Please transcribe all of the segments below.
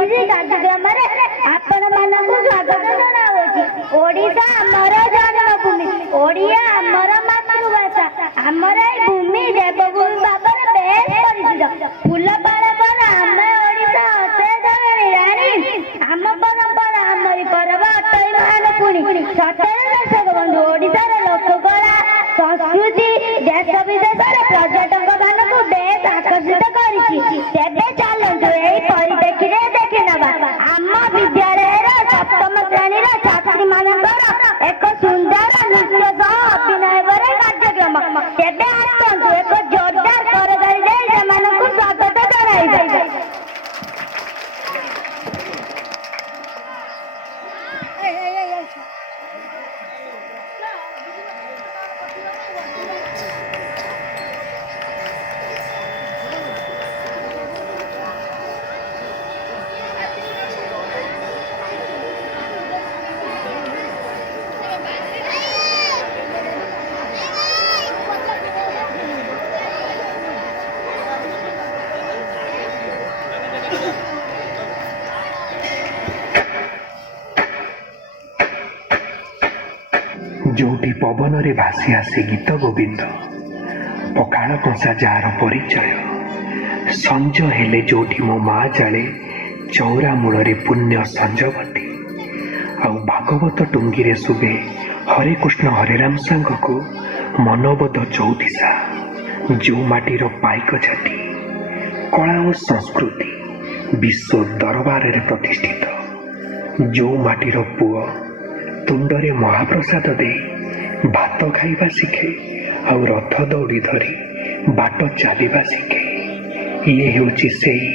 ଅତିଥି କାର୍ଯ୍ୟକ୍ରମରେ ଆପଣ ମାନଙ୍କୁ ସ୍ୱାଗତ ଜଣାଉଛି। ଓଡ଼ିଶା ଆମର ଜନ୍ମଭୂମି, ଓଡ଼ିଆ ଆମର ମାତୃଭାଷା। ଆମର ଏଇ ଭୂମି ଦେବଭୂମି ଭାବରେ ବେଶ ପରିଚିତ। ଫୁଲପାଳ ପର ଆମେ ଓଡ଼ିଶା ଅଶେଷ ରାଣୀ, ଆମ ପରମ୍ପରା ଆମରି ପର୍ବ ଅଟଇ ମହାନ ପୁଣି। ସତରେ ଦର୍ଶକ ବନ୍ଧୁ, ଓଡ଼ିଶାର ଲୋକକଳା ସଂସ୍କୃତି ଦେଶ ବିଦେଶରେ ପର୍ଯ୍ୟଟକ ମାନଙ୍କୁ ବେଶ ଆକର୍ଷିତ କରିଛି। ତେବେ ଚାଲନ୍ତୁ ଏହି ପରିପ୍ରେକ୍ଷୀରେ ଦେଖି ନେବା ଆମ ବିଦ୍ୟାଳୟର ସପ୍ତମ ଶ୍ରେଣୀର ଛାତ୍ରୀ ମାନଙ୍କର ଏକ ସୁନ୍ଦର ନୃତ୍ୟ ସହ ଅଭିନୟ ପରେ କାର୍ଯ୍ୟକ୍ରମ। ତେବେ ଆସନ୍ତୁ ଏକ ଜୋରଦାର କରତାଳି ଦେଇ ସେମାନଙ୍କୁ ସ୍ୱାଗତ ଜଣାଇବେ। ଯୋଉଠି ପବନରେ ଭାସି ଆସେ ଗୀତ ଗୋବିନ୍ଦ, ପଖାଳ କଂସା ଯାହାର ପରିଚୟ, ସଞ୍ଜ ହେଲେ ଯୋଉଠି ମୋ ମା ଜାଳେ ଚଉରା ମୂଳରେ ପୁଣ୍ୟ ସଞ୍ଜବତୀ, ଆଉ ଭାଗବତ ଟୁଙ୍ଗିରେ ଶୁଭେ ହରେ କୃଷ୍ଣ ହରେ ରାମ ସାଙ୍ଗକୁ ମନବୋଧ ଚଉଦିଶା। ଯୋଉ ମାଟିର ପାଇକ ଜାତି, କଳା ଓ ସଂସ୍କୃତି ବିଶ୍ୱ ଦରବାରରେ ପ୍ରତିଷ୍ଠିତ, ଯୋଉ ମାଟିର ପୁଅ ତୁଣ୍ଡରେ ମହାପ୍ରସାଦ ଦେଇ ଭାତ ଖାଇବା ଶିଖେ ଆଉ ରଥ ଦୌଡ଼ି ଧରି ବାଟ ଚାଲିବା ଶିଖେ, ଇଏ ହେଉଛି ସେଇ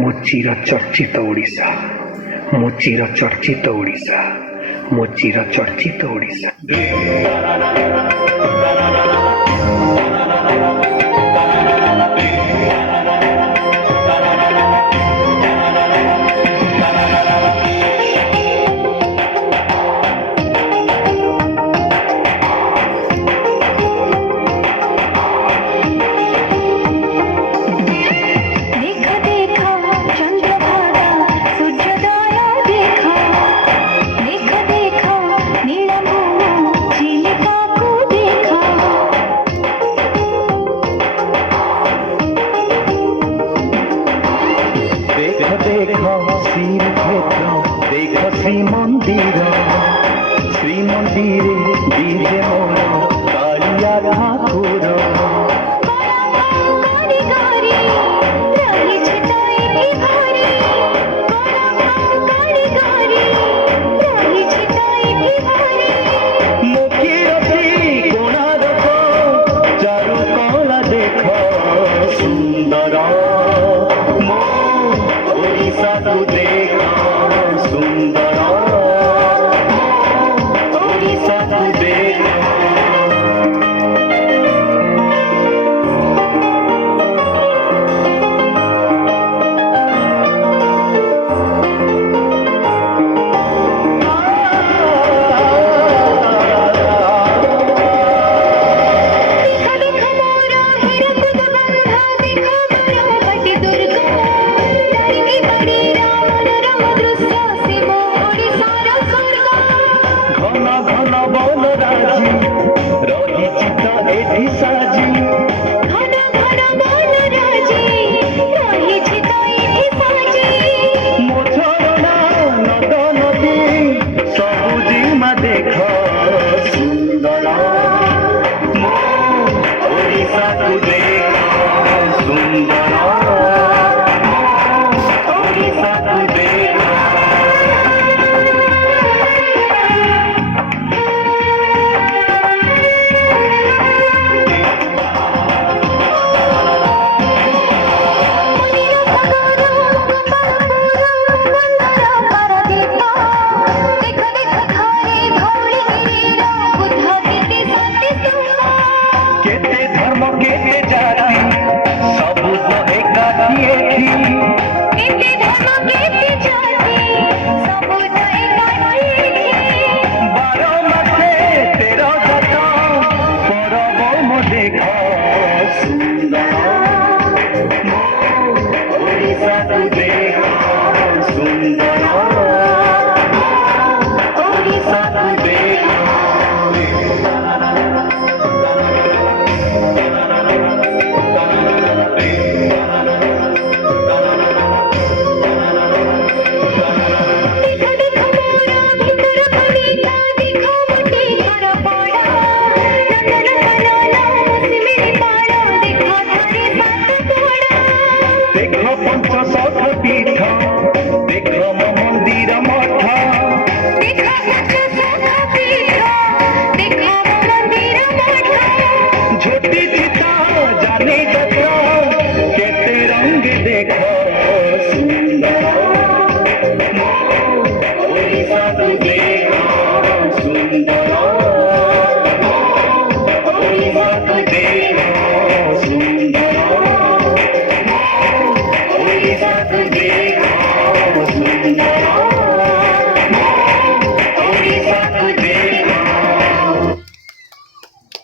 ମୋ ଚିର ଚର୍ଚ୍ଚିତ ଓଡ଼ିଶା, ମୋ ଚିର ଚର୍ଚ୍ଚିତ ଓଡ଼ିଶା, ମୋ ଚିର ଚର୍ଚ୍ଚିତ ଓଡ଼ିଶା।